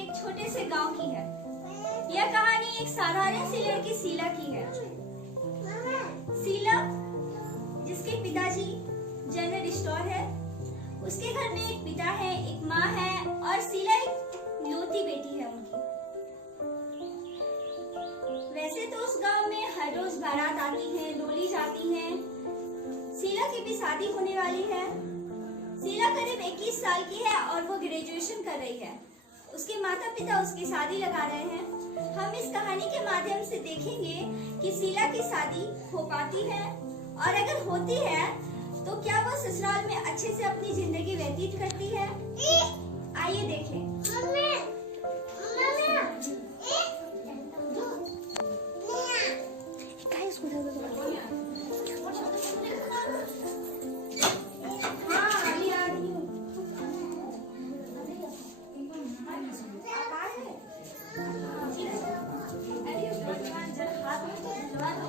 एक छोटे से गांव की है। यह कहानी एक साधारण सी लड़की शीला की है। शीला, जिसके पिताजी जनरल स्टोर है, उसके घर में एक पिता है, एक माँ है और शीला एक लौती बेटी है उनकी। वैसे तो उस गांव में हर रोज बारात आती है, डोली जाती है। शीला की भी शादी होने वाली है। शीला करीब 21 साल की है और वो ग्रेजुएशन कर रही है। उसके माता पिता उसकी शादी लगा रहे हैं। हम इस कहानी के माध्यम से देखेंगे कि शीला की शादी हो पाती है और अगर होती है तो क्या वो ससुराल में अच्छे से अपनी जिंदगी व्यतीत करती है। आइए देखें।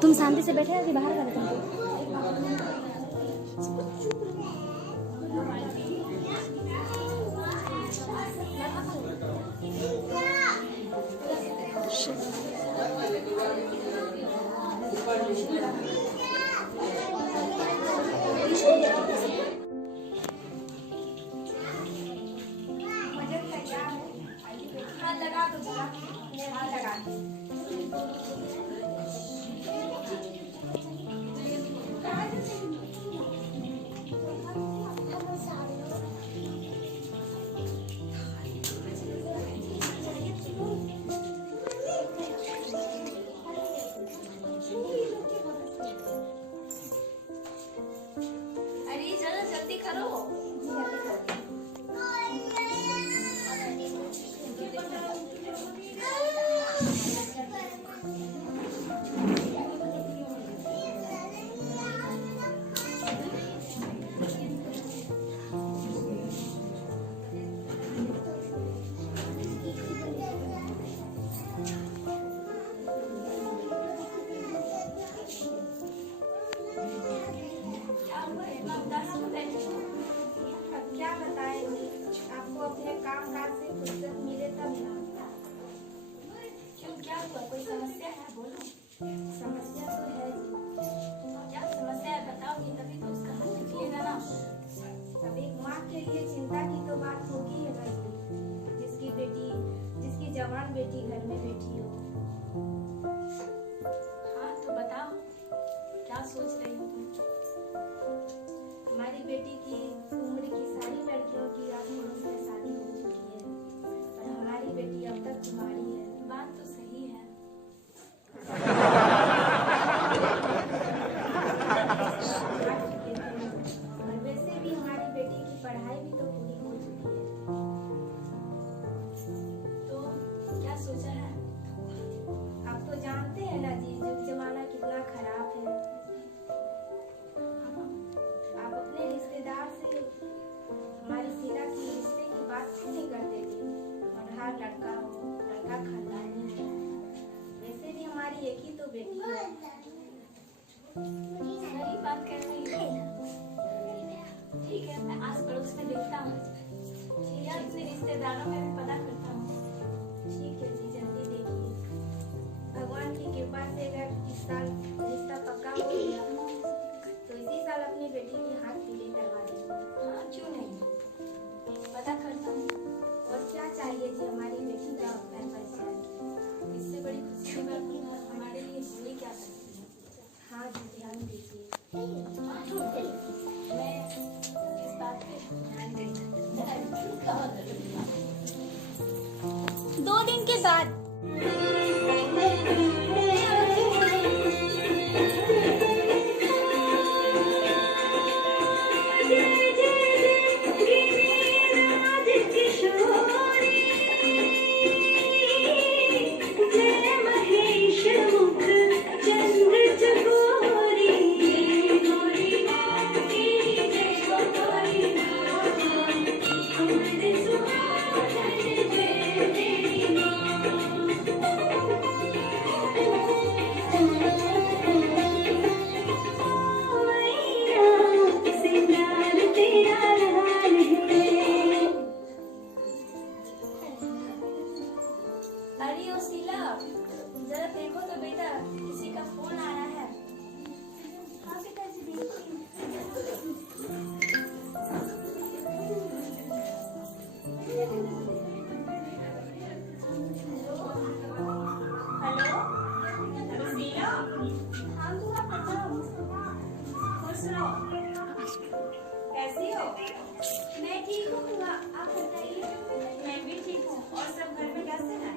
तुम शांति से बैठे अभी बाहर कर तुमको। लगा दो, लगा दो। अरे जरा जल्दी करो। क्या बताएं, आपको अपने काम काज से फुर्सत मिले तब ना। क्यों, क्या हुआ? कोई समस्या है? बोलो। समस्या तो है जी। क्या समस्या है बताओगी तभी तो उसका हल निकलेगा ना। अब एक माँ के लिए चिंता की तो बात होगी है भाई, जिसकी जवान बेटी घर में बैठी हो। हाँ तो बताओ, क्या सोच रही हो तुम? हमारी बेटी की उम्र की सारी लड़कियों की आस पड़ोस में शादी हो चुकी है और हमारी बेटी अब तक कुंवारी है। बात तो सही है। और वैसे भी हमारी बेटी की पढ़ाई भी तो पूरी हो चुकी है। तो क्या सोचा है? आप तो जानते हैं ना जी, युग जमाना कितना खराब है। आप अपने रिश्तेदार से हमारी शीला की रिश्ते की बात क्यों नहीं करते थे? मनहार लड़का हो, लड़का खानदानी है। वैसे भी हमारी एक ही तो बेटी है। सही बात कह रही है। ठीक है, मैं आस पड़ोस में देखता हूँ या अपने रिश्तेदारों में भी पता करता हूँ। ठीक है जी, जल्दी देखिए। भगवान की कृपा से अगर इस साल रिश्ता पक्का हो गया तो इसी साल अपनी बेटी की हाथ पीले करवा देंगे। हाँ क्यों नहीं, पता करता हूँ। और क्या चाहिए जी हमारी बेटी का पैर पर जाए, इससे बड़ी खुशी की बात हमारे लिए हो ही क्या सकती है। हाँ जी, ध्यान दीजिए। मैं इस बात पे ध्यान देना। 2 दिन के बाद अरे ओ शीला, जरा देखो तो बेटा, किसी का फोन आया है। हाँ पिताजी देखिए। Hello hello Sheela. हाँ बुआ बताओ। खुश रहो। कैसी हो? मैं ठीक हूँ बुआ, आप बताइए। मैं भी ठीक हूँ। और सब घर में कैसे हैं?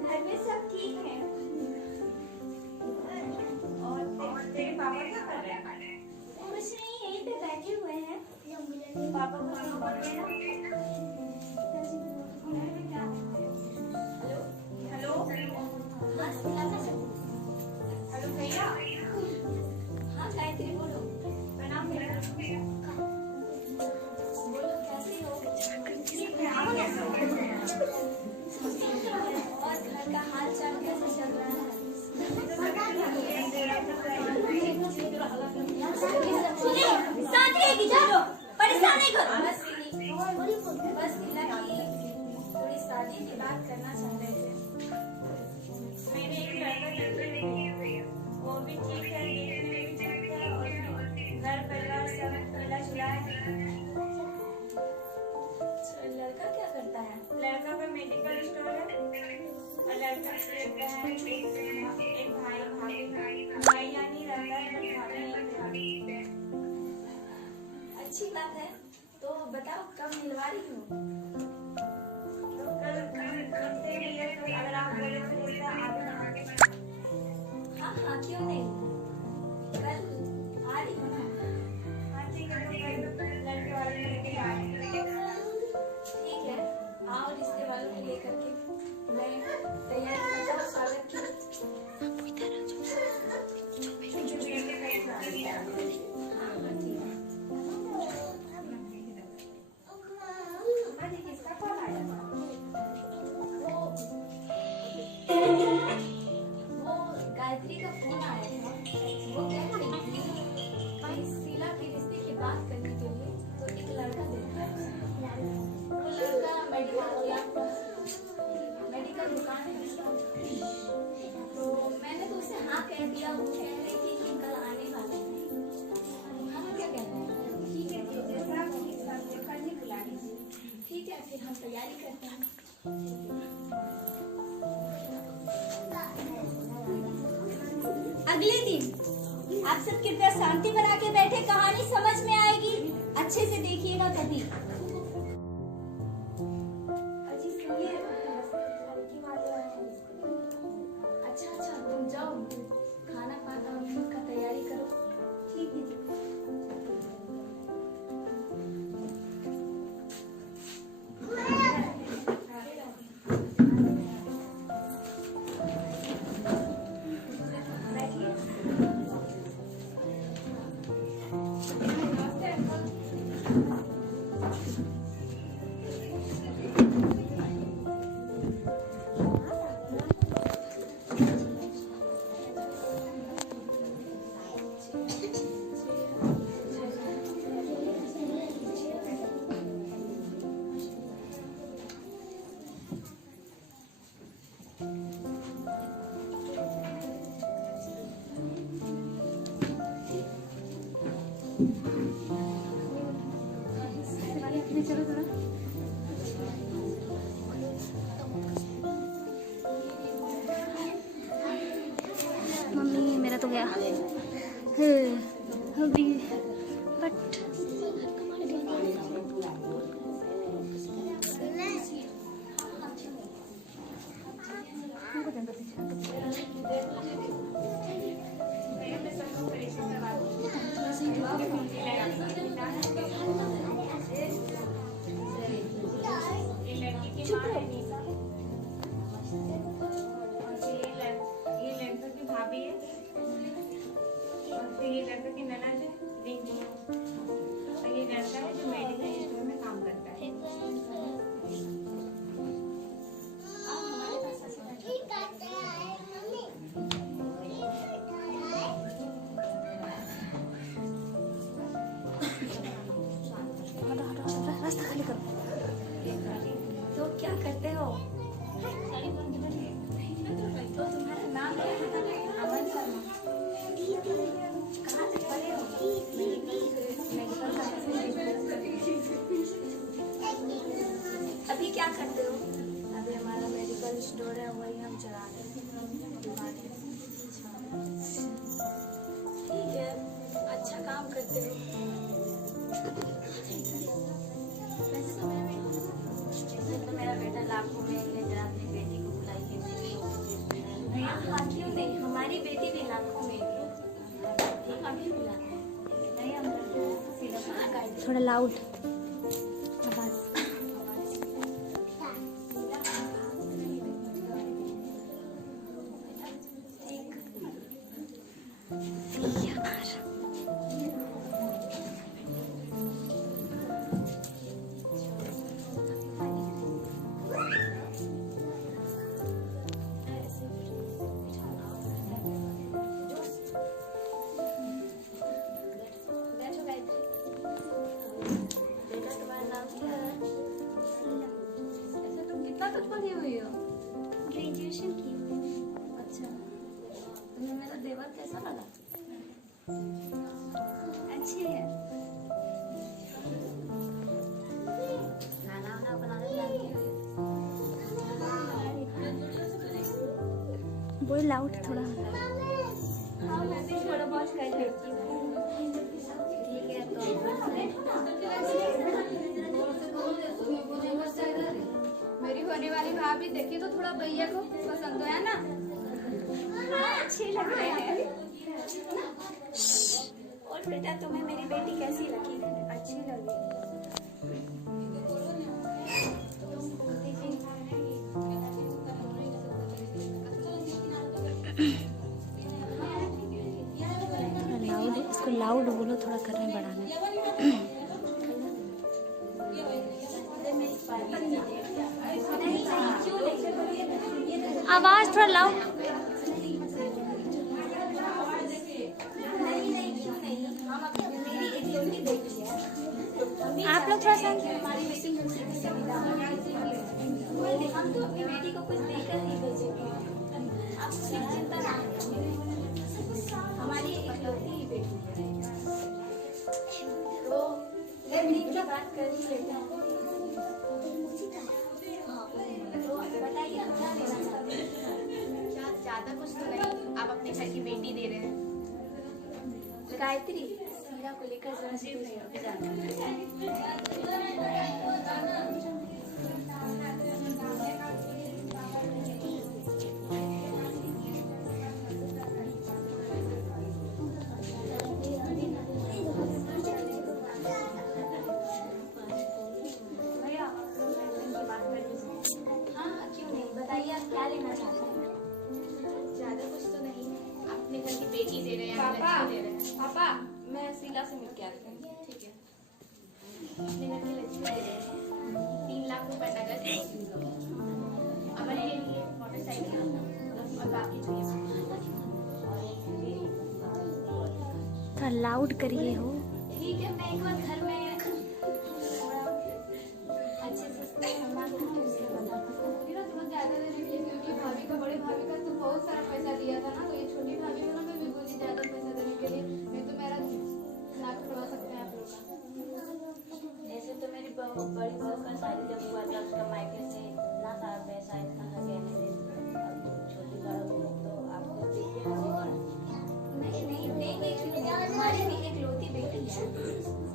घर में सब ठीक है। और तेरे पापा क्या कर रहे हैं? कुछ नहीं, यहीं पे बैठे हुए हैं। पापा को नंबर देना। Hello hello. हाँ शीला का सब। हेलो भैया। हाँ गायत्री बोलो। प्रणाम भैया। बोलो कैसी हो? ठीक है, आप कैसे हो? और घर का हाल चाल कैसे चल रहा है? शांति रहेगी, जाओ, परेशान नहीं करो। बस शीला की थोड़ी शादी की बात करना चाह रहे थे। मैंने एक लड़का देखा है, वो भी ठीक है, देखने में भी ठीक है, और घर परिवार सब मिला जुला है। लड़का क्या करता है? लड़का का मेडिकल स्टोर है, और लड़का की एक बहन, एक भाई, भाई यानी रहता है, बट भाभी नहीं रहती। अच्छी बात है। तो बताओ कब मिलवा रही हो? तो कल से ही है, तो अगर आप बोले तो जैसे आगे। हाँ हाँ क्यों नहीं, कल आ रही हो ना? हाँ ठीक है, तो कल लड़के वाले को लेके आ रही हूँ। ठीक है, आओ रिश्ते वालों को लेकर के। मैं तैयारी करता हूँ स्वागत की। हाँ हाँ ठीक है। किसका कॉल आया? वो गायत्री का फोन आया था। वो कह रही थी कि शीला के रिश्ते की बात करने के लिए तो एक लड़का देखा है। वो लड़का मेडिकल दुकान है उसका। तो मैंने तो उसे हाँ कह दिया। वो कह रही थी कि कल आने वाला है। हम क्या कहते हैं? ठीक है, जैसा आप कल ही बुला लीजिए। ठीक है, फिर हम तैयारी करते हैं। अगले दिन आप सब कृपया शांति बना के बैठे, कहानी समझ में आएगी, अच्छे से देखिएगा कभी। अजी सुनिए, लड़की वाले आए हैं। अच्छा अच्छा, तुम जाओ, खाना पाना का तैयारी करो। ठीक है। मम्मी मेरा तो गया अभी बट ये लड़का की भाभी है, और फिर ये लड़का की ननद है रिंकू, और ये लड़का है जो मेडिकल स्टोर में काम करता है। आप हमारे पास आ सकते हैं। रास्ता खाली करो। तो क्या करते हो? साड़ी बंद करिए। अमन शर्मा। कहाँ से पढ़े हो? मेडिकल अभी क्या करते हो? अभी हमारा मेडिकल स्टोर है, वही हम चलाते हैं। ठीक है, अच्छा काम करते हो। वैसे तो मेरा बेटा लाखों में है, जरा अपनी बेटी को बुलाइए। क्यों नहीं, हमारी बेटी भी लाखों में है। ठीक, अभी बुलाते हैं। नहीं, हम सीधा थोड़ा लाउड आवाज। बैठो गायत्री। बेटा तुम्हारा नाम क्या है? ऐसे तुम कितना तक पढ़ी हुई हो? ग्रेजुएशन की। अच्छा, तुम्हें मेरा देवर कैसा लगा? अच्छे है। खाना वाना बनाने जानती हो? वो लाउड थोड़ा। हाँ, मैं भी थोड़ा बहुत कर लेती हूँ। ठीक है, तो मेरी होने वाली भाभी देखिए तो थोड़ा भैया को पसंद तो है ना। अच्छे लग रहे हैं। और बेटा, तुम्हें मेरी बेटी कैसी लगी? अच्छी लगी। लाउड, इसको लाउड बोलो, थोड़ा करने बढ़ाने। आवाज थोड़ा लाउड। आप लोग थोड़ा सा। हम तो अपनी बेटी को कुछ देकर ही भेजेंगे। आप उसकी चिंता ना करिए, हमारी इकलौती ही बेटी है। तो मीट की बात कर ही लेते हैं। तो बताइए, आप क्या लेना चाहते हैं? ज्यादा कुछ तो नहीं, आप अपने घर की बेटी दे रहे हैं। गायत्री, सीरा को लेकर जरा से दूर जाना। भैया, बात कर लीजिए। हाँ, क्यों नहीं, बताइए आप क्या लेना चाहते हैं? ज्यादा कुछ तो नहीं, आप अपने घर की बेटी दे रहे हैं, आप पापा, लड़की दे रहे हैं। पापा, मैं शीला से मिल के आती हूँ। ठीक है, अपने घर की लड़की दे रहे हैं 3 लाख रुपए नगद। अमन के लिए मोटरसाइकिल और बाकी जो थोड़ा लाउड करिए हो। ठीक है, मैं एक बार घर में थोड़ा अच्छे से सामान रखूँ, उसके बाद आपको थोड़ा ज्यादा देने के लिए, क्योंकि भाभी का, बड़े भाभी का तो बहुत सारा पैसा दिया था ना, तो ये छोटी भाभी को ना मैं भी बोली ज्यादा पैसा देने के लिए, नहीं तो मेरा नाक करवा सकते हैं आप लोग। ऐसे तो मेरी बड़ी बहू का शादी जब हुआ था, उसका मायके से इतना सारा पैसा, इतना सा गहने दे। अब छोटी बहू तो आपको देखिए। नहीं नहीं देंगे, क्यों नहीं? हमारी भी एक लौती बेटी है,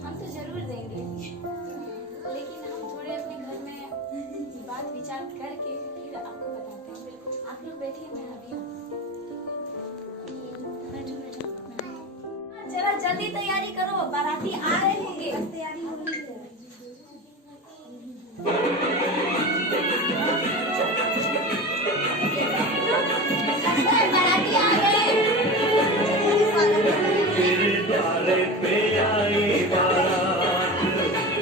हम तो जरूर देंगे। लेकिन हम थोड़े अपने घर में बात विचार करके फिर आपको बताते हैं। बिल्कुल, आप लोग बैठिए, मैं अभी जरा जल्दी तैयारी करो, बाराती आ रहे होंगे। तैयारी हो रही है। बाराती आ गए। तेरे द्वारे पे आई बारात,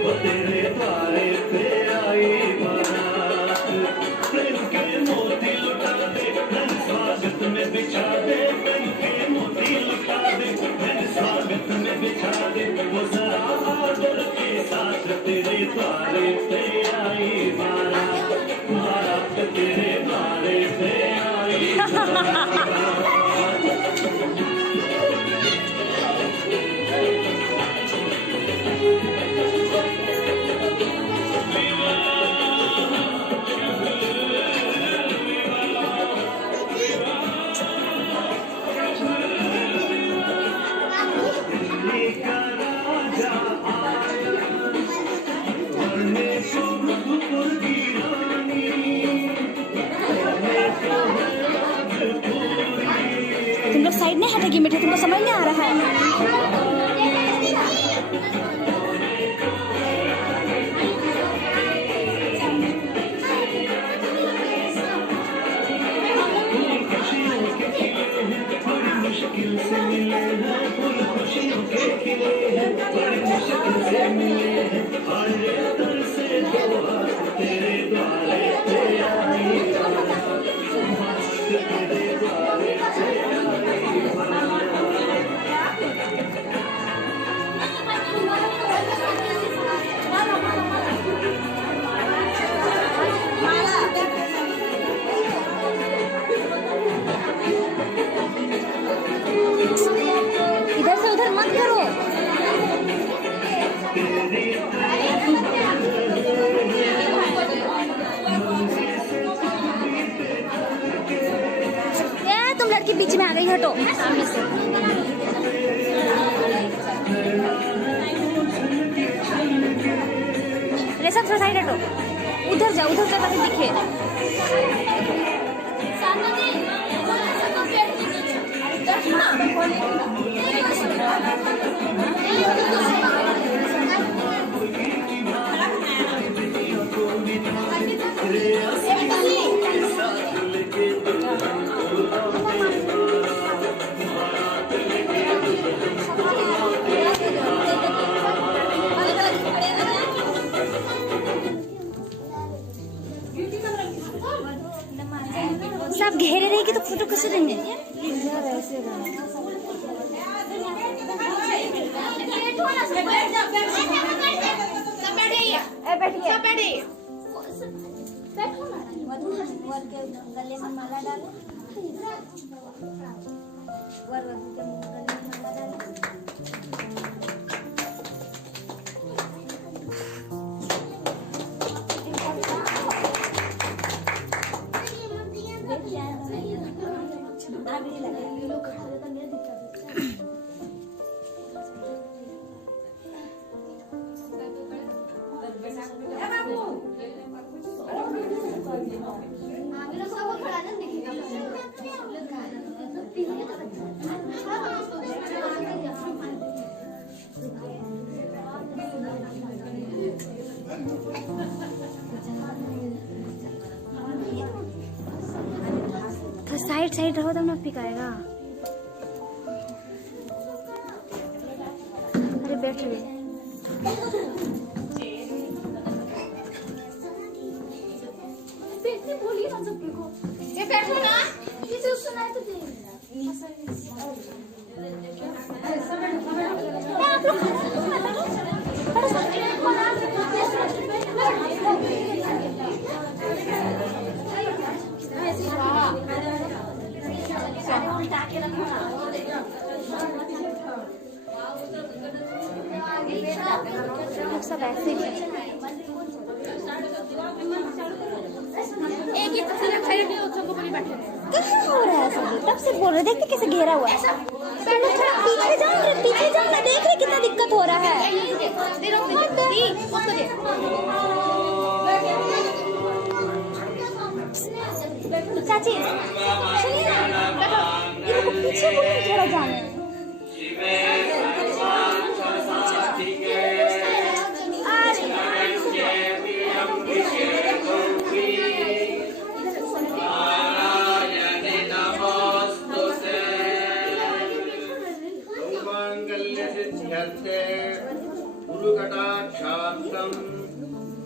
वो तेरे द्वारे पे आई बारात। प्रेम के मोती लुटा दे, धन स्वागत में बिछा दे। प्रेम के मोती लुटा दे, धन स्वागत में बिछा दे। वो जरा आदर के साथ तेरे द्वारे पे आई बारात, बारात तेरे द्वारे पे आई बारात। साइड नहीं हटेगी मीठे, तुमको समझ नहीं आ रहा है? मुश्किल से मिले हैं फूल, खुशियों के खिले हैं, बड़ी मुश्किल से मिले हैं, आए दर से दो हाथ तेरे द्वारे पे आई बारात, तेरे द्वारे पे आई बारात। इधर से उधर मत करो। ये तुम लड़की बीच में आ गई, हटो सामने से। रेशा थोड़ा साइड हटो, उधर जाओ, उधर से ताकि दिखे। सब घेरे रहेगी तो फोटो कैसे लेंगे? वर के गले में माला डालो, वर वधू के गले में माला डालो। आगे लगे ये लोग खड़े रहते हैं, दिक्कत तो साइड साइड रहो तब ना पिकाएगा। अरे बैठ गए। बोलिए ना सबके को, ये बैठो ना, किसी सुनाई तो दे। सब ऐसे ही एक ही तस्वीर खड़े भी सबको बोली बैठे कहाँ हो रहा है सब? तब से बोल रहे, देखते कैसे घेरा हुआ है। पीछे जाओ ना, पीछे जाओ ना, देख रहे कितना दिक्कत हो रहा है। चाची सुनिए ना, ये लोग पीछे बोलिए थोड़ा जाने।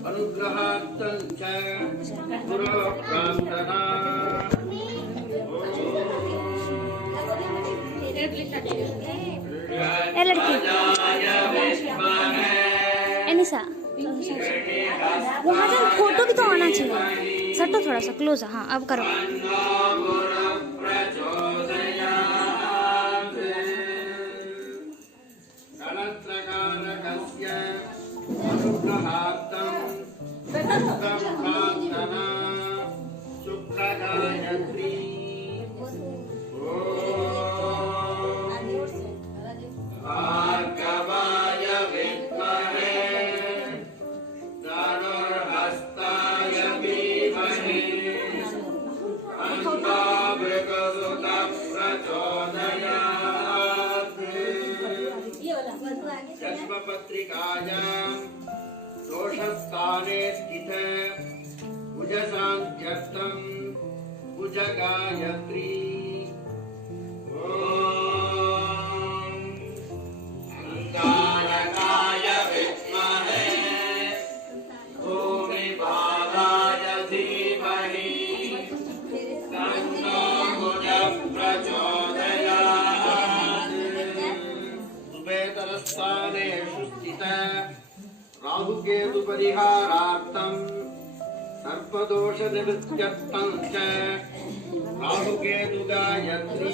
अनुग्रहार्थं च गुरो प्रार्थना। ए लड़की एनिसा, वहाँ से फोटो भी तो आना चाहिए। सटो थोड़ा सा क्लोज। हाँ अब करो। शुक्लगायत्री भार्गवाय विद्महे धनुर्हस्ताय धीमहि तन्नो जन्मपत्रिकायां दोषस्थाने स्थित कुजशान्त्यर्थं कुजगायत्री ॐ अंगारकाय विद्महे भूमिपालाय धीमहि तन्नो कुजः प्रचोदयात्। उभयतरस्थानेषु स्थित राहुकेतु परिहारार्थं सर्पदोष निवृत्त्यर्थं च राहुकेतु गायत्री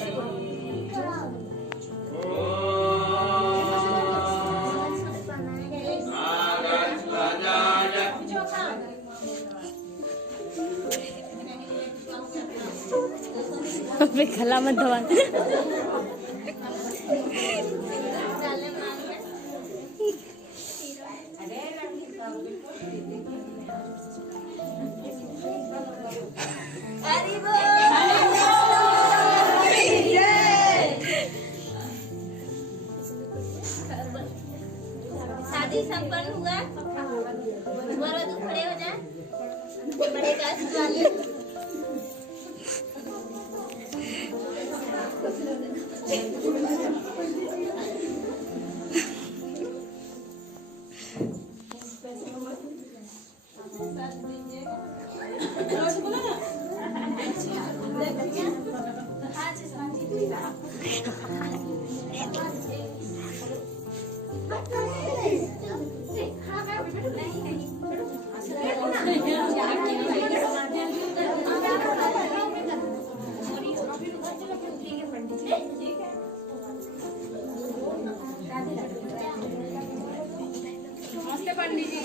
अबे गला मत दबा। शादी संपन्न हुआ। वरवधु खड़े हो जाए। बड़े कास्ट वाले पंडित जी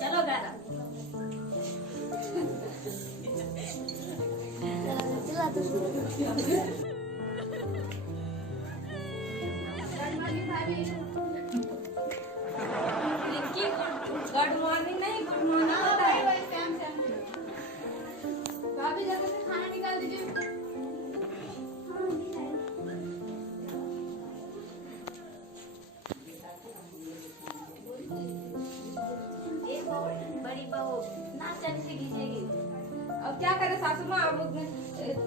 चलो गाना गुड मॉर्निंग नहीं गुड मॉर्निंग होता है। भाभी जल्दी से खाना निकाल दीजिए। बड़ी बहू नाचन से घिसेगी। अब क्या करे सासू माँ, अब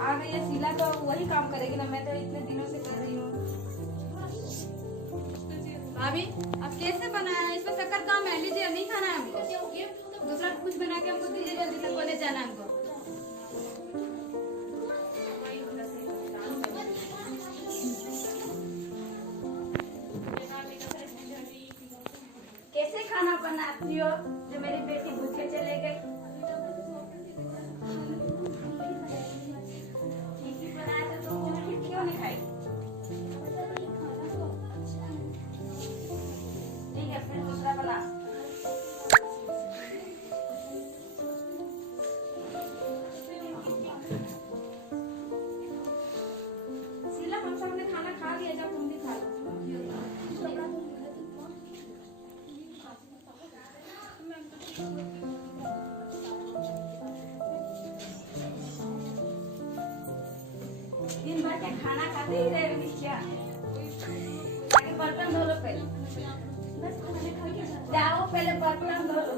आ गई है शीला तो वही काम करेगी ना, मैं तो इतने दिनों से कर रही हूँ। भाभी अब कैसे बनाया है? इसमें शक्कर कम है, लीजिए नहीं खाना है हमको, दूसरा कुछ बना के हमको दीजिए, जल्दी से कॉलेज जाना है हमको। कैसे खाना बनाती हो जो मेरी बेटी भूखे चले गई? ठीक ही बनाया तो तुम क्यों नहीं खाई? ठीक है फिर दूसरा बना। नहीं रहेगी क्या? आगे बर्तन धो लो पहले। बस खाना खा के जाओ, पहले बर्तन धो लो।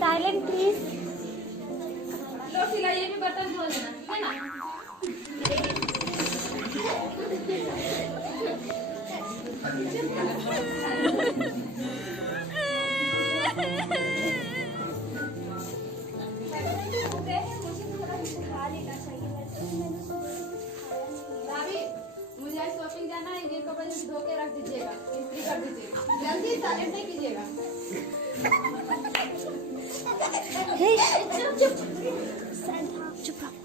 Silent please. लो सिला, ये भी बर्तन धो लेना, है ना? भाभी मुझे आज शॉपिंग जाना है, ये कपड़े धो के रख दीजिएगा, इस्त्री कर दीजिएगा, जल्दी साइलेंट नहीं कीजिएगा। हे चुप चुप रहो।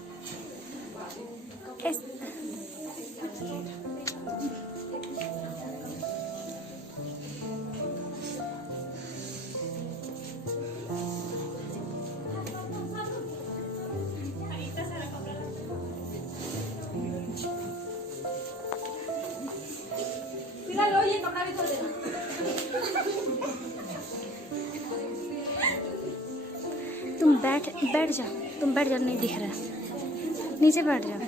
सिला लो, ये कपड़ा भी धो देना। तुम बैठ जाओ, तुम बैठ जाओ, नहीं दिख रहा, नीचे बैठ जाओ।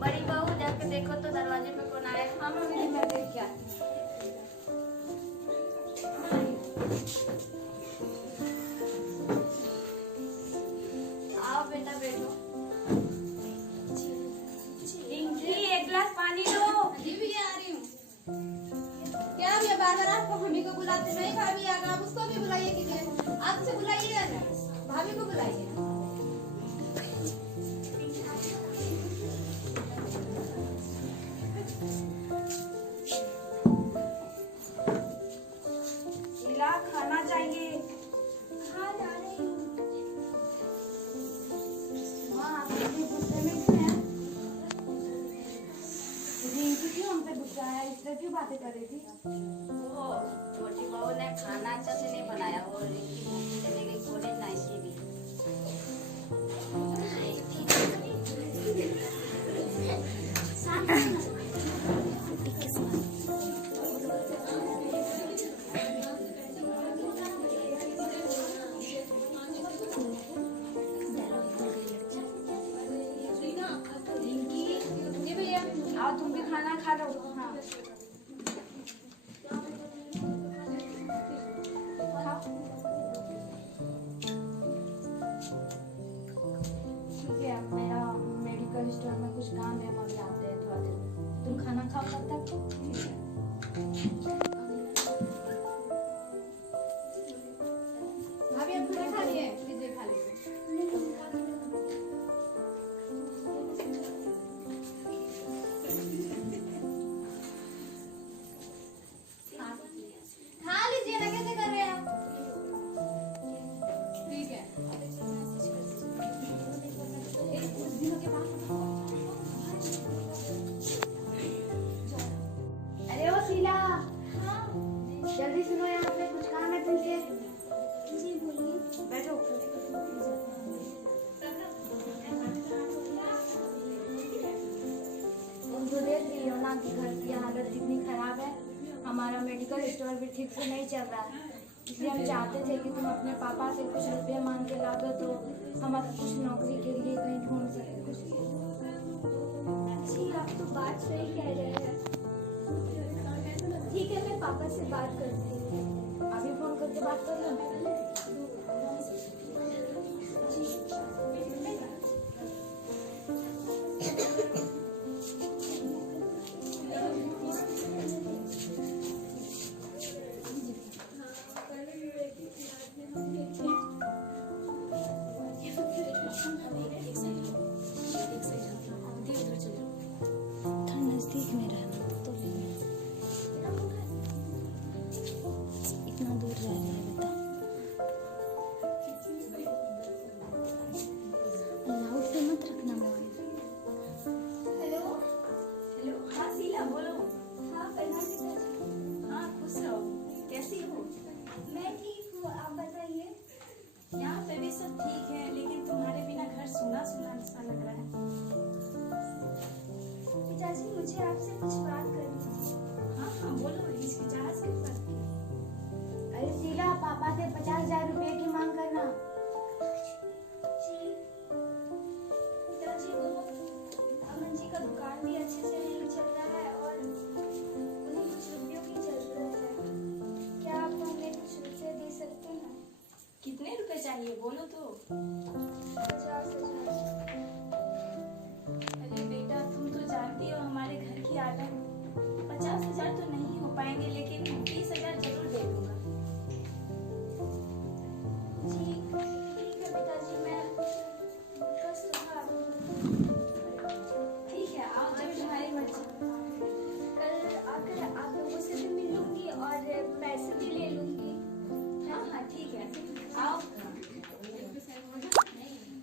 बड़ी बहू जाके देखो तो दरवाजे पे कौन आया। हाँ मम्मी, मैं देख के आती हूँ। आओ बेटा, बैठो। रिंकी, एक गिलास पानी लो। जी भी आ रही हूँ। क्या भैया बार बार आपको हमी को बुलाते नहीं, भाभी आगा आप उसको भी बुलाइए कीजिए, आपसे बुलाइए ना, भाभी को बुलाइए। शीला, खाना चाहिए। हाँ, जा रही हूँ। माँ आप अपने गुस्से में क्यों हैं? रिंकी क्यों हम पे गुस्सा है, इस तरह क्यों बातें कर रही थी? वो छोटी बहू ने खाना अच्छा से नहीं बनाया, वो रिंकी घूमने चली गई कॉलेज ना, इसीलिए। रिंकी, जी भैया। आओ तुम भी खाना खा लो। हाँ, खाओ। ठीक है, मेरा मेडिकल स्टोर में कुछ काम है, हम अभी आते हैं थोड़ा देर में। तुम खाना खाओ तब तक। भाभी आप खाना खा लिए? लीजिए खा लीजिए। खा लीजिए ना, कैसे कर रहे हैं आप? ठीक है। कुछ दिनों के बाद अरे ओ शीला, जल्दी सुनो, यहाँ पे कुछ काम है तुमसे। जी बोलिए। बैठो। तुम तो देख रही हो ना कि घर की हालत कितनी खराब है। हमारा मेडिकल स्टोर भी ठीक से नहीं चल रहा है, इसलिए हम चाहते थे कि तुम अपने पापा से कुछ रुपये मांग के ला दो, तो हम कुछ नौकरी के लिए कहीं ढूंढ सके कुछ। जी आप तो बात सही कह रहे हैं। ठीक है, मैं पापा से बात करती हूँ। अभी फोन करके बात कर लो। थोड़ा नजदीक में रहना तो इतना दूर रह रहे हैं बेटा। लाउड पे मत रखना मोबाइल। हेलो हेलो, हाँ शीला बोलो। हाँ प्रणाम पिताजी। हाँ खुश रहो, कैसी हो? मैं सुना सुना सा लग रहा है। पिताजी मुझे आपसे कुछ बात करनी थी। हाँ हाँ बोलो, हिचकिचाहट किस बात की? अरे शीला, पापा से 50,000 रुपए की मांग करना। पिताजी वो अमन जी का दुकान भी अच्छे से नहीं चल रहा है और उन्हें कुछ रुपयों की जरूरत है। क्या आप हमें कुछ रुपए दे सकते हैं? कितने रुपए चाहिए बोलो तो। 50,000। अरे बेटा, तुम तो जानती हो हमारे घर की आदत। 50,000 तो नहीं हो पाएंगे, लेकिन 20,000 जरूर दे दूंगा। जी ठीक है पिताजी, मैं कल सुबह ठीक है, आओ जब तुम्हारी मर्जी। कल आकर आप लोगों से भी मिल लूंगी और पैसे भी ले लूंगी। हाँ हाँ ठीक है, आओ।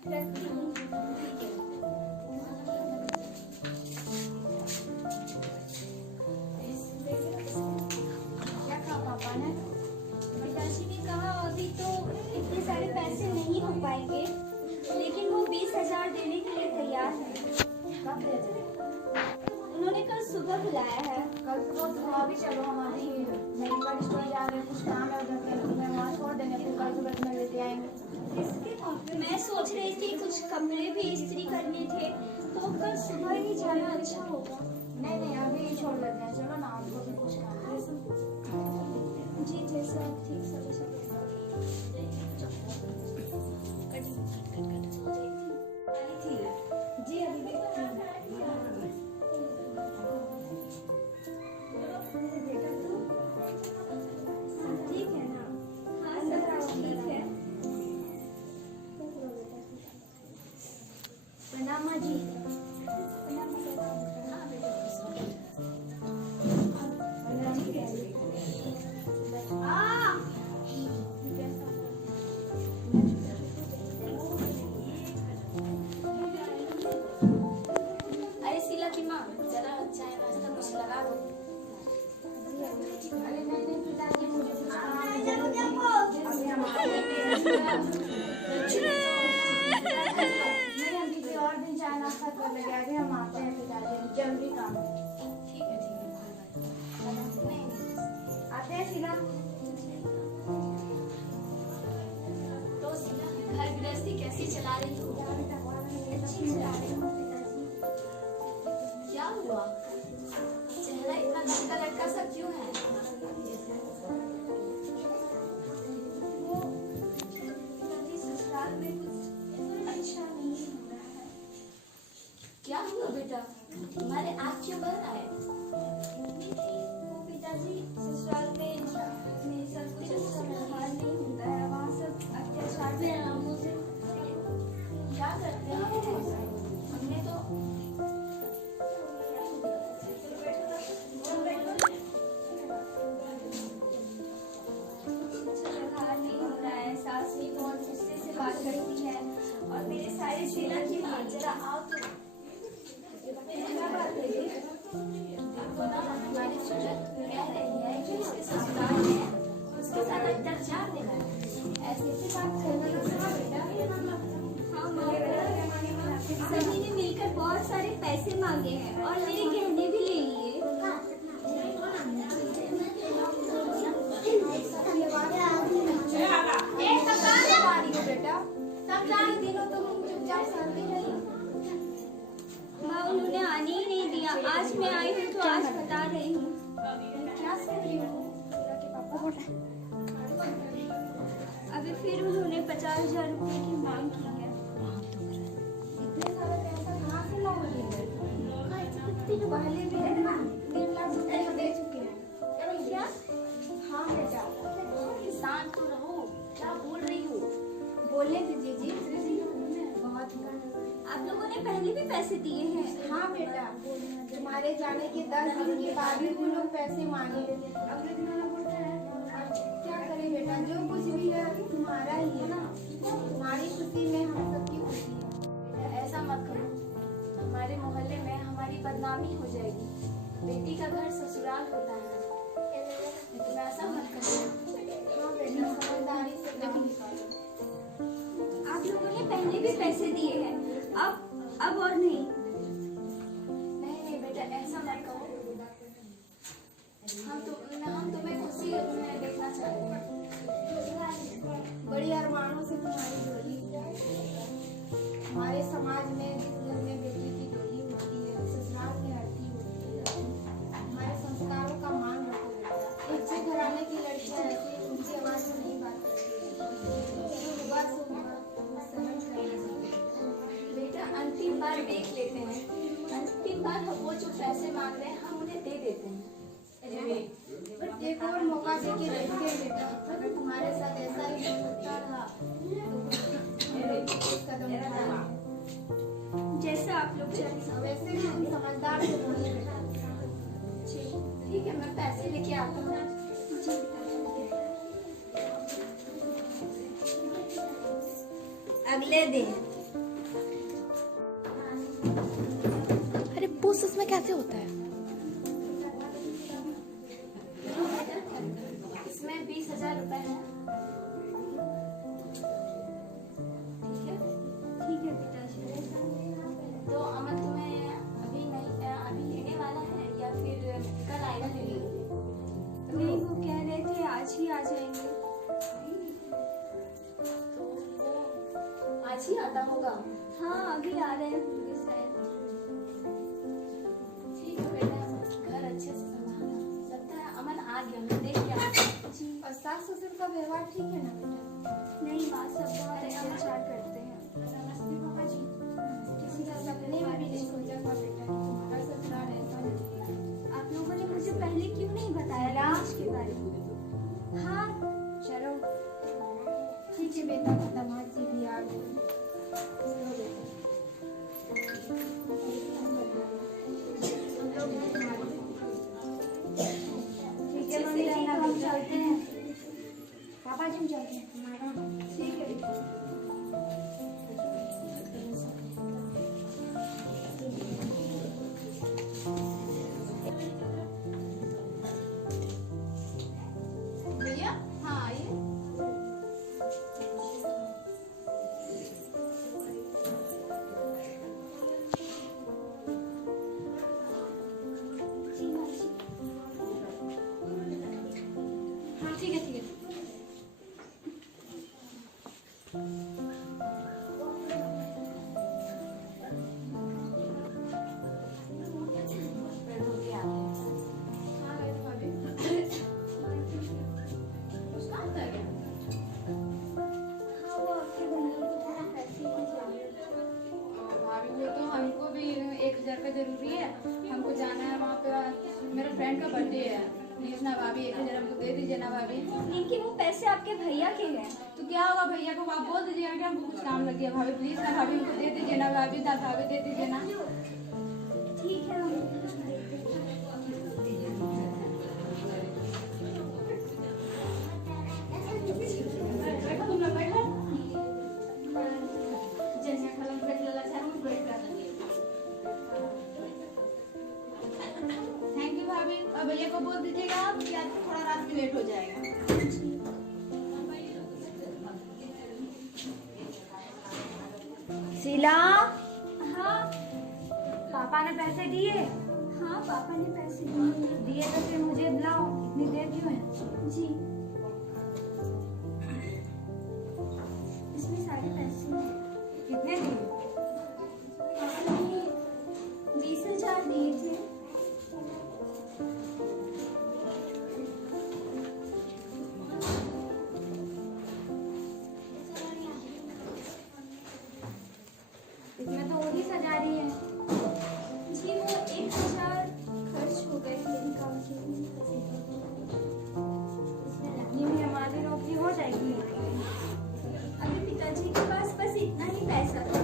रखती हूँ। क्या कहा पापा ने? पिताजी ने कहा अभी तो इतने सारे पैसे नहीं हो पाएंगे, लेकिन वो 20,000 देने के लिए तैयार है। उन्होंने कल सुबह बुलाया है। कल सुबह तुम अभी चलो, हम अभी मेडिकल स्टोर जा रहे हैं, कुछ काम है उधर के, मैं वहाँ छोड़ देंगे, फिर कल सुबह तुम्हें लेते आएंगे। मैं सोच रही थी कुछ कपड़े भी इस्त्री करने थे, तो कल सुबह ही जाना अच्छा होगा। नहीं नहीं, अभी ही छोड़ देते हैं, चलो ना, हमको भी कुछ काम है। जी जैसा आप ठीक समझ। जी अभी देखती हूँ। बेटा तू ठीक है ना? हाँ सब कुछ ठीक है। प्रणाम माँ जी। प्रणाम बेटा। हाँ बेटा ठीक है। अरे शीला की माँ, जरा चाय नाश्ता कुछ लगा दो। अरे नहीं नहीं पिताजी, मुझे कुछ काम है, अभी हम आते हैं। नहीं, हम किसी और दिन चाय नाश्ता कर लेंगे, अभी हम आते हैं पिताजी, जरूरी काम है। ठीक है ठीक है, आते हैं शीला। तो शीला, घर गृहस्थी कैसी चला रही हो? अच्छी चला रही हूँ पिताजी। क्या हुआ? चेहरा इतना लटका लटका सा क्यों है? वो पिताजी ससुराल में कुछ अच्छा नहीं हो रहा है। क्या हुआ बेटा? तुम्हारे आँख क्यों बह रहा है? वो पिताजी ससुराल में सब कुछ अच्छा व्यवहार नहीं होता है, वहाँ सब अत्याचार करते हैं मुझे। क्या करते हैं? हमने तो अच्छा व्यवहार नहीं हो रहा है। सास भी बहुत गुस्से से बात करती है और मेरे सारे शीला की माँ जरा आओ तो। क्या बात है ये? आपको ना हमारी सूरत कह रही है कि उसके ससुराल में उसके साथ अत्याचार देना है। ऐसे से बात करना बेटा। हाँ माँ, सभी ने मिलकर बहुत सारे पैसे मांगे हैं और मेरे गहने भी ले लिए। बेटा समझा दिनों तुम चुपचाप शांति रही। माँ उन्होंने आने ही नहीं दिया। आज मैं आई हूँ तो आज बता रही हूँ। क्या कर रही हो? अभी फिर उन्होंने 50,000 रुपए की मांग की है। इतने सारे पैसा कहाँ से लाओगे? पहले भी 1.5 लाख रुपए तो दे चुके हैं। क्या? हाँ बेटा, शांत तो रहो, क्या बोल रही हो? बोलने दीजिए जी। बहुत आप लोगों ने पहले भी पैसे दिए हैं। हाँ बेटा, तुम्हारे जाने के 10 दिन के बाद भी वो लोग पैसे मांगे। अगले दिन उन्होंने बोला है, क्या करें बेटा, जो कुछ भी है तुम्हारा ही है ना। तुम्हारी खुशी में हम सबकी खुशी है। बेटा ऐसा मत करो, हमारे मोहल्ले में हमारी बदनामी हो जाएगी। बेटी का घर ससुराल होता है, तुम ऐसा मत करो। हाँ बेटा, समझदारी से काम निकालो। आप लोगों ने पहले भी पैसे दिए हैं। अब और नहीं। नहीं बेटा, ऐसा मत कहो। हम तुम्हें खुशी में देखना चाहते हैं। बड़ी अरमानों से तुम्हारी डोली हमारे समाज में जिस घर में बेटी की डोली होती है, ससुराल की आरती होती है, हमारे संस्कारों का मान रखो बेटा। एक से घराने की लड़कियां ऐसे उनकी आवाज में नहीं बात करती, बस समझ करना चाहिए। बेटा, अंतिम बार देख लेते हैं। अंतिम बार वो जो पैसे मांग रहे हैं हम उन्हें दे देते हैं। एक और मौका देके देखते हैं बेटा, अगर तुम्हारे साथ ऐसा ही होता रहा तो कदम उठाएंगे। जैसा आप लोग चाहें। वैसे भी हम समझदार से बोलिए बेटा। ठीक है, मैं पैसे लेके आता हूँ। अगले दिन। अरे पुस इसमें कैसे होता है? इसमें 20,000 रुपए है। ठीक है पिताजी। तो अमन तुम्हें अभी लेने वाला है या फिर कल आएगा लेने? नहीं, वो कह रहे थे आज ही आ जाएंगे। तो वो आज ही आता होगा। हाँ, अभी आ रहे हैं होंगे शायद। ठीक है बेटा, घर अच्छे से संभालना। लगता है अमन आ गया, मैं देख के आता हूँ। जी। और सास ससुर का व्यवहार ठीक है ना बेटा? नहीं माँ, सब बहुत अत्याचार करते हैं। नमस्ते पापा जी। किसी का सपने में भी नहीं सोचा था बेटा कि तुम्हारा ससुराल ऐसा होगा। आप लोगों ने मुझे पहले क्यों नहीं बताया राज के बारे में? हाँ चलो ठीक है बेटा, दामाद जी भी आ गए। चलो बेटा। ठीक है मम्मी जी, हम चलते हैं। पापा जी हम चलते हैं। ठीक है बेटा। भैया हाँ आइए। जी माँ जी। हाँ ठीक है ठीक है। पैर धो के आते हैं। हाँ गए भाभी। कुछ काम कर गया? हाँ, वो आपके भैया की तरह पैसे की चाहिए। भाभी वो तो हमको भी 1,000 का जरूरी है। हमको जाना है वहाँ पे, मेरे फ्रेंड का बर्थडे है। प्लीज ना भाभी 1,000 हमको दे दीजिए ना भाभी। लेकिन वो पैसे आपके भैया के हैं। तो क्या होगा, भैया को आप बोल दीजिएगा कि हमको कुछ काम लग गया। भाभी प्लीज ना भाभी हमको दे दीजिए ना भाभी, भाभी दे दीजिए ना। ठीक है, हम बैठो तुम लोग, बैठो। जैसे कलम बैठ लगा चाहे हम बैठ रहा। थैंक यू भाभी। और भैया को बोल दीजिएगा आप कि आज थोड़ा रात में लेट हो जाएगा। शीला, हाँ पापा ने पैसे दिए? हाँ, पापा ने पैसे दिए। दिए तो फिर मुझे बुलाओ, इतनी देर क्यों है? जी, इसमें सारे पैसे हैं। कितने दिए? आपने 20,000 दिए थे। इसमें तो वही सजा रही है। जी, वो 1,000 खर्च हो गए थे इनकम के। इतनी में हमारी नौकरी हो जाएगी। अभी पिताजी के पास बस इतना ही पैसा था।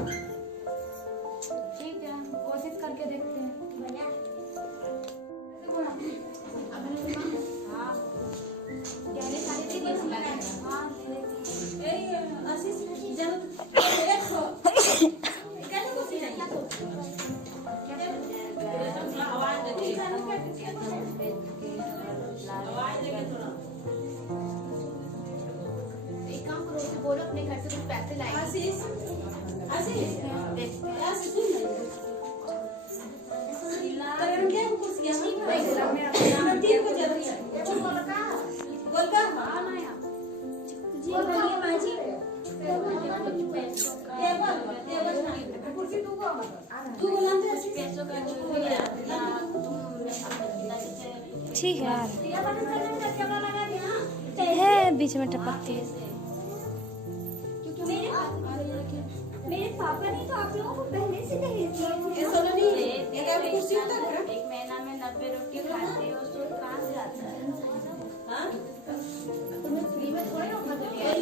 ठीक है, कोशिश करके देखते हैं। गहने सारे दे दिए? हाँ, दे देती। आशीष जब एक काम करो, उसे बोलो अपने घर से कुछ पैसे लाए। आशीष कुछ पैसों का जो भी या तुम अपने पिताजी से ठीक है यार, दिया वाला चैनल का कैमरा लगा दिया है बीच में टपकती है। मेरे पापा ने तो आप लोगों को पहले से दहेज दिया एक महीना में 90 रोटी खाते हो तो कहाँ से आता है? तुम्हें फ्री में थोड़ी ऑफर दिया है।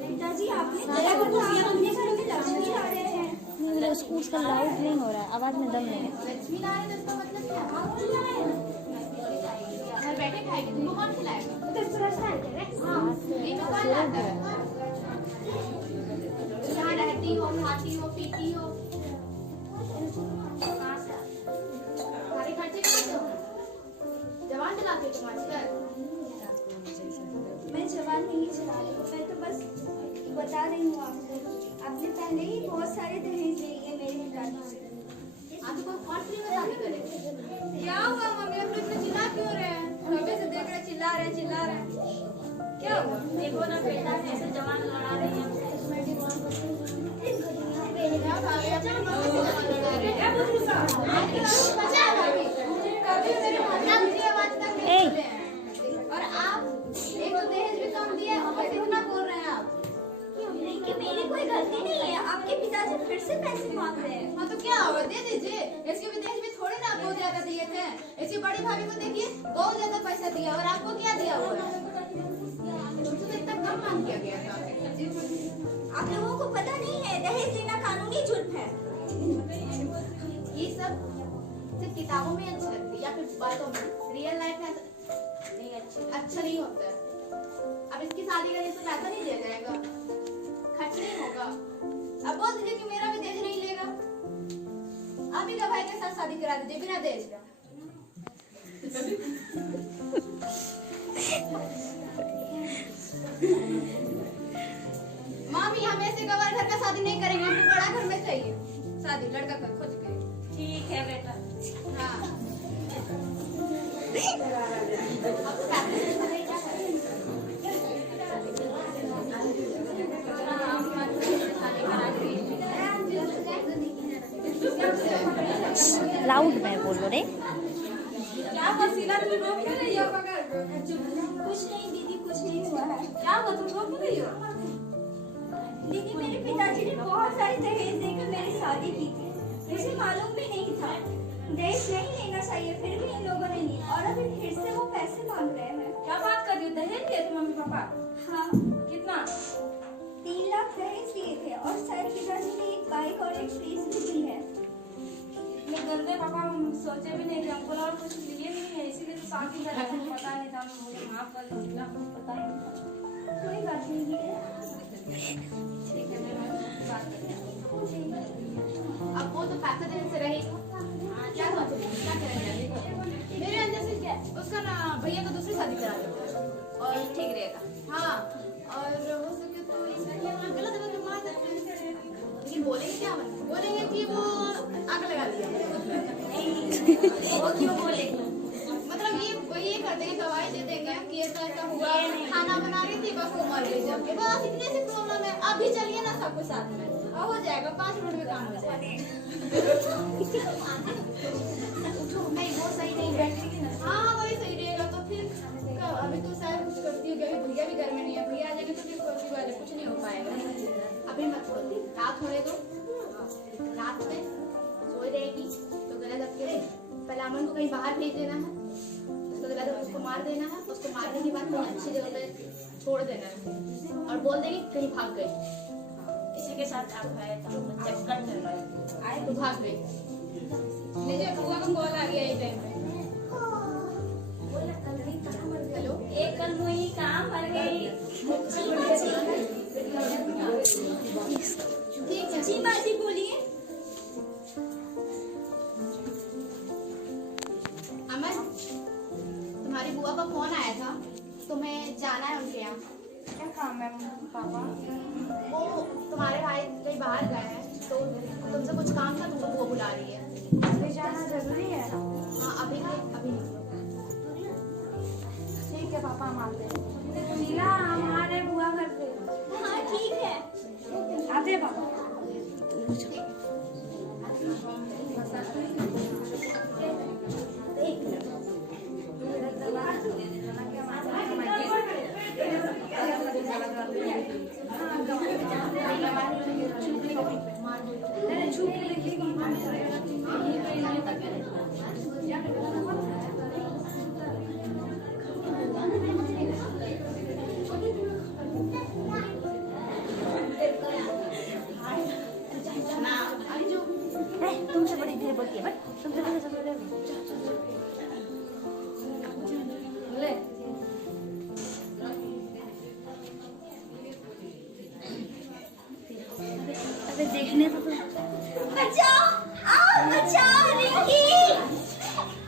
पिताजी आपने अपने घर में लक्ष्मी ला रहे हैं। नहीं, मेरा स्कूल का लाउड नहीं हो रहा है, आवाज में दम नहीं है। लक्ष्मी ला रहे तो इसका मतलब क्या है? घर बैठे खाएगी, तुमको कौन खिलाएगा? तो प्रश्न है हाँ, फ्री में कौन लाता है? जहाँ रहती हो, खाती हो, पीती हो, कहाँ से आता है? सारे खर्चे कहाँ से हो? जवान चलाते हो तुम आजकल? मैं जवान नहीं चला रही हूँ, मैं तो बस बता रही हूँ आपको। आपने पहले ही बहुत सारे दहेज ले लिए मेरे पिताजी से। आपको कोई कौन फ्री में शादी करेगा? क्या हुआ मम्मी, आप लोग इतना चिल्ला क्यों रहे हैं? कभी से देख रहे चिल्ला रहे क्या हुआ? देखो ना बेटा कैसे जवान लड़ा रही है। क्या भाभी, अपनी मम्मी से जवान लड़ा रहे हैं? आपकी बात को बचा है भाभी। कभी मेरे भाभी अपनी आवाज तक नहीं बोले हैं। और आप एक तो दहेज भी कम दिए और फिर इतना बोल रहे हैं आप। कि मेरी कोई गलती नहीं है, आपके पिताजी फिर से पैसे मांग रहे हैं। हाँ तो क्या हुआ, दे दीजिए। इसके भी दहेज में थोड़े ना बहुत ज्यादा दिए थे। इसकी बड़ी भाभी को देखिए, बहुत ज्यादा पैसा दिया और आपको क्या दिया हुआ है? तुमसे तो इतना कम मांग किया गया था। आप लोगों को पता नहीं है, दहेज लेना कानूनी जुर्म है। ये सब सिर्फ किताबों में अच्छा लगती है या फिर बातों में, रियल लाइफ में नहीं अच्छा नहीं होता है। अब इसकी शादी करने से पैसा नहीं दिया जाएगा, खर्च नहीं होगा। अब बोल दीजिए कि मेरा भी दहेज नहीं लेगा, आप ही का भाई के साथ शादी करा दीजिए बिना दहेज का। मामी हम ऐसे गवार घर का शादी नहीं करेंगे, हमको बड़ा घर में चाहिए शादी, लड़का का खोज के। ठीक है बेटा। हाँ अब शादी से पहले क्या करेंगे? लाउड में बोलो रे। क्या वसीला तुम रोक क्यों रही हो? कुछ नहीं दीदी, कुछ नहीं हुआ है। क्या हुआ, तुम रोक क्यों रही हो? दीदी मेरे पिताजी ने बहुत सारे दहेज देकर मेरी शादी की थी, मुझे मालूम भी नहीं था दहेज नहीं लेना चाहिए, फिर भी इन लोगों ने ली और अभी फिर से वो पैसे मांग रहे हैं। क्या बात कर रही हो? दहेज दिए थे मम्मी पापा? हाँ, कितना? 3 लाख दहेज दिए थे और शायद पिताजी ने एक बाइक और एक फ्रिज भी दी है। ये गंदे पापा, हम सोचे भी नहीं थे, हमको और कुछ लिए भी नहीं है, इसीलिए तो शादी कर रहे थे। पता नहीं था, मुझे माफ कर दीजिए, आपको पता ही नहीं था। कोई बात नहीं दीदी। ठीक है, मैं बात करती हूँ। अब वो तो पैसा देने से रहेगा। क्या हुआ, क्या करेंगे? मेरे अंदर से क्या है? उसका ना भैया को दूसरी शादी करा देते हैं और ठीक रहेगा। हाँ, और हो सके तो गलत है तो मार सकते हैं, लेकिन बोलेंगे क्या? बोलेंगे कि वो आग लगा दिया। वो क्यों बोलेंगे? मतलब ये कर देंगे, गवाही दे देंगे कि ऐसा ऐसा हुआ, खाना बना रही थी बस वो मर गई। जब बस इतने से प्रॉब्लम है, अब भी चलिए ना सबको साथ में, अब हो जाएगा, 5 मिनट में काम हो जाएगा। नहीं वो सही नहीं बैठेगी ना। हाँ वही सही रहेगा। तो फिर अभी तो शायद कुछ करती होगी, अभी भैया भी घर में नहीं है, भैया आ जाएंगे तो फिर कोई वाले कुछ नहीं हो पाएगा। अभी मत बोलती, रात होने दो, रात में सोई रहेगी तो गलत आपके पहले अमन को कहीं बाहर भेज देना है, उसके बाद उसको मार देना है, उसको मारने के बाद कहीं अच्छी जगह पे छोड़ देना है और बोल देंगे कहीं भाग गई, किसी के साथ आप है तो चक्कर चल रहा है, आए तो भाग गई। लीजिए बुआ का कॉल आ गया इस टाइम पे। हेलो, एक कल मुई काम कर गई। ठीक है जी बाजी बोलिए। अमन, तुम्हारी बुआ का फोन आया था, तुम्हें जाना है उनके यहाँ। क्या काम है पापा? वो तुम्हारे भाई कहीं बाहर गए हैं तो तुमसे कुछ काम था, तुमको वो बुला रही है। अभी जाना जरूरी है? हाँ अभी निकलो। ठीक है पापा, हम आते हैं। शीला, हम आ रहे बुआ घर पे। हाँ ठीक है, आते हैं पापा। ठीक है। तुमसे बड़ी धीरे बोलती है, बट तुमसे बड़ी ले अबे देखने तो बचाओ, आओ बचाओ रिंकी।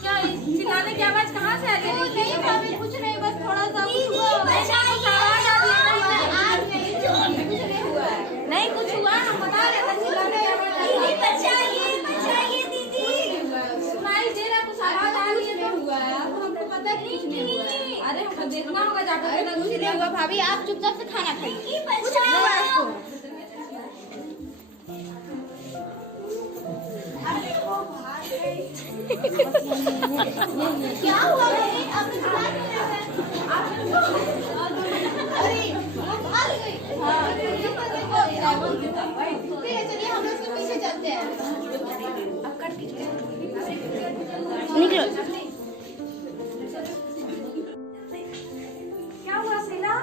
क्या चिल्लाने की आवाज कहाँ से आ रही है? नहीं भाभी कुछ नहीं, बस थोड़ा सा दीदी बचाइए, नहीं कुछ हुआ, हम बता रहे थे चिल्लाने की आवाज दीदी बचाइए, बचाइए दीदी। सुनाई दे रहा, कुछ आवाज आ रही है तो हुआ है, अब हमको पता है कुछ नहीं हुआ है। अरे हमको देखना होगा जाकर, कुछ नहीं हुआ भाभी, आप चुपचाप से खाना खाइए। रिंकी बचाओ। क्या हुआ मम्मी? आपने सुना क्यों नहीं है? अरे वो भाग गई। ठीक है चलिए हम लोग उसके पीछे चलते हैं। निकलो। क्या हुआ शीला?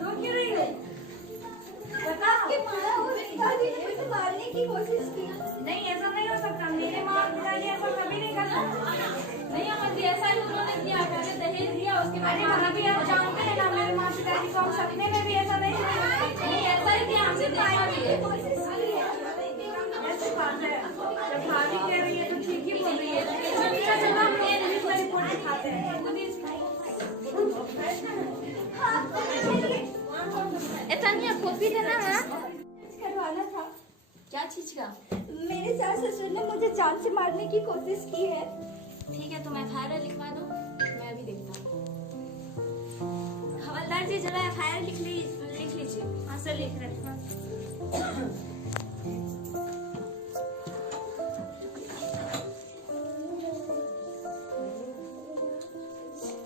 रो क्यों रही हो? बता। आपके मारा हुआ पिताजी ने मुझे मारने की कोशिश की। नहीं, ऐसा नहीं हो सकता। मेरे माँ पिताजी ऐसा कभी नहीं करता। नहीं अमन जी, ऐसा ही उन्होंने किया, पहले दहेज दिया उसके बाद अरे हम भी आप जानते हैं ना, मेरे माँ पिताजी को हम सपने में भी ऐसा नहीं करते। नहीं ऐसा ही किया, हमने देखा भी है। कोशिश की है। ऐसी बात है, जब भाभी कह रही है तो ठीक ही बोल रही है। अच्छा चलो हम पुलिस में रिपोर्ट दिखाते हैं। हाँ, चलिए। इतना कॉपी देना है। करवाना था। क्या चीज का? मेरे सास ससुर ने मुझे जान से मारने की कोशिश की है। ठीक है तुम FIR लिखवा दो, मैं भी देखता हूँ। हवलदार जी जरा FIR लिख लीजिए। हाँ सर लिख रहे हैं।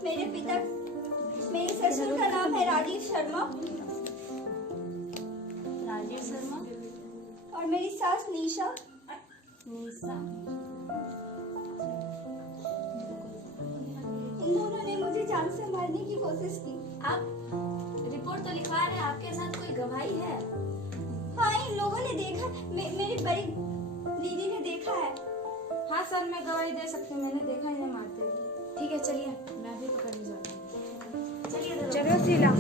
मेरे पिता, मेरे ससुर का नाम है राजीव शर्मा राजेश शर्मा, और मेरी सास निशा। निशा। इन दोनों ने मुझे जान से मारने की कोशिश की। आप रिपोर्ट तो लिखवा रहे हैं, आपके साथ कोई गवाही है? हाँ, इन लोगों ने देखा, मेरी बड़ी दीदी ने देखा है। हाँ सर मैं गवाही दे सकती हूँ, मैंने देखा इन्हें मारते हुए। ठीक है चलिए, मैं भी पकड़ने जाती हूँ। चलिए चलो शीला,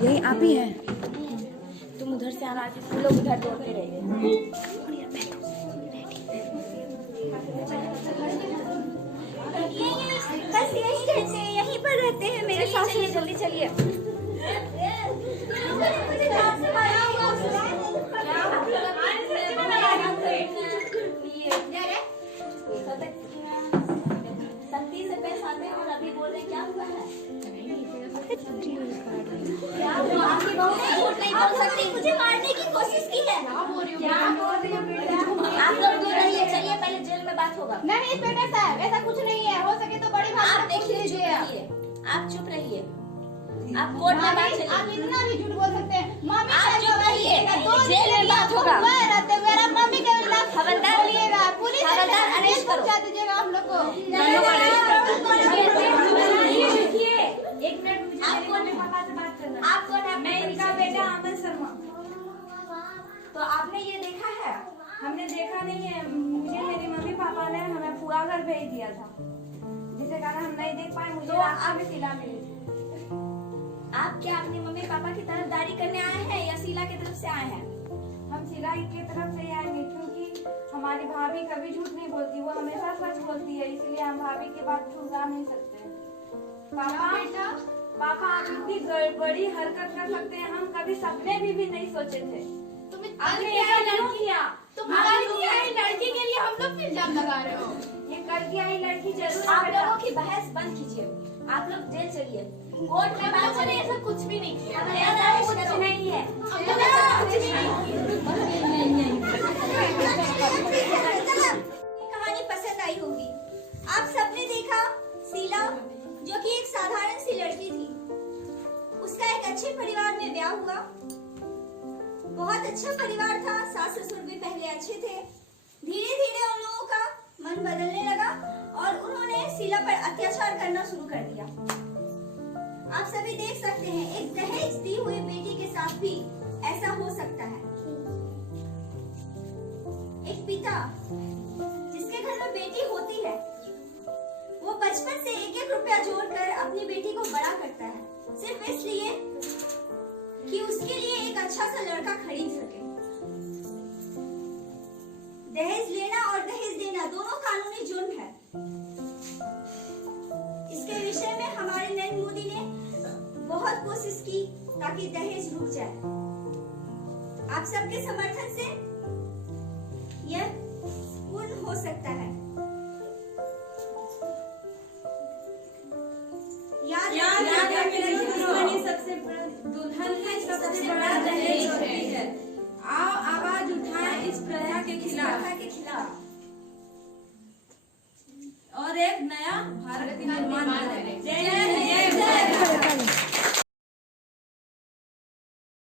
यही आप ही हैं। तुम उधर से आना, हम लोग उधर दौड़ते रहेंगे। बस यही रहते हैं, यहीं पर रहते हैं मेरे सास। जल्दी चलिए। मुझे जान से मारने की कोशिश की। सख्ती से पेश आते हैं और अभी बोल रहे हैं क्या हुआ है? क्या हुआ? आपकी बहू ने झूठ नहीं बोल सकती, मुझे मारने की कोशिश की है। क्या बोल रही हो बेटा? आप लोग दूर रहिए, चलिए पहले जेल में बात होगा। नहीं इंस्पेक्टर साहब, ऐसा कुछ नहीं है, हो सके तो बड़ी भाभी आप से पूछ देखिए, चुप लीजिए। रहिए, आप चुप रहिए। आप कोर्ट में बात मामी, आप चलेगी। इतना भी झूठ बोल सकते हैं। मम्मी आप शायद चुप रहिए, दो जेल में बात होगा। रहते हुए आप मम्मी के खिलाफ खबरदार बोलिएगा, पुलिस खबरदार अरेस्ट करो। पहुंचा दीजिएगा हम लोग को। एक मिनट, मुझे मेरे मम्मी पापा से बात करना है। आप कौन है? मैं इनका बेटा अमन शर्मा। तो आपने ये देखा है? हमने देखा नहीं है, मुझे मेरे मम्मी पापा ने हमें पूरा घर भेज दिया था, जिसके कारण हम नहीं देख पाए। मुझे रास्ते में शीला मिली। आप क्या अपने मम्मी पापा की तरफदारी करने आए हैं या शीला की तरफ से आए हैं? हम शीला की तरफ से आएंगे, क्योंकि हमारी भाभी कभी झूठ नहीं बोलती, वो हमेशा सच बोलती है, इसलिए हम भाभी की बात ठुकरा नहीं सकते। पापा आप इतनी बड़ी हरकत कर सकते हैं, हम कभी सपने भी नहीं सोचे थे। आपने ऐसा क्यों किया? लड़की के लिए हम लोग इल्जाम लगा रहे हो। ये कल की आई लड़की जरूर। आप लोगों की बहस बंद कीजिए, आप लोग जेल चलिए, कोर्ट में बात चले। ऐसा कुछ भी नहीं किया, ऐसा कुछ नहीं है। कहानी पसंद आई होगी। आप सबने देखा शीला, जो कि एक साधारण सी लड़की थी, उसका एक अच्छे परिवार में ब्याह हुआ। बहुत अच्छा परिवार था, सास ससुर भी पहले अच्छे थे। धीरे धीरे उन लोगों का मन बदलने लगा और उन्होंने शीला पर अत्याचार करना शुरू कर दिया। आप सभी देख सकते हैं, एक दहेज दी हुई बेटी के साथ भी ऐसा हो बचपन से एक एक रुपया जोड़कर अपनी बेटी को बड़ा करता है, सिर्फ इसलिए कि उसके लिए एक अच्छा सा लड़का खरीद सके। दहेज लेना और दहेज देना दोनों कानूनी जुर्म है। इसके विषय में हमारे नरेंद्र मोदी ने बहुत कोशिश की ताकि दहेज रुक जाए। आप सबके समर्थन से यह पूर्ण हो सकता है। याद रखिए, दुल्हन सबसे बड़ा दहेज होती है। आओ आवाज उठाएं इस प्रथा के खिलाफ और एक नया भारत निर्माण करें। जय हिंद, जय भारत।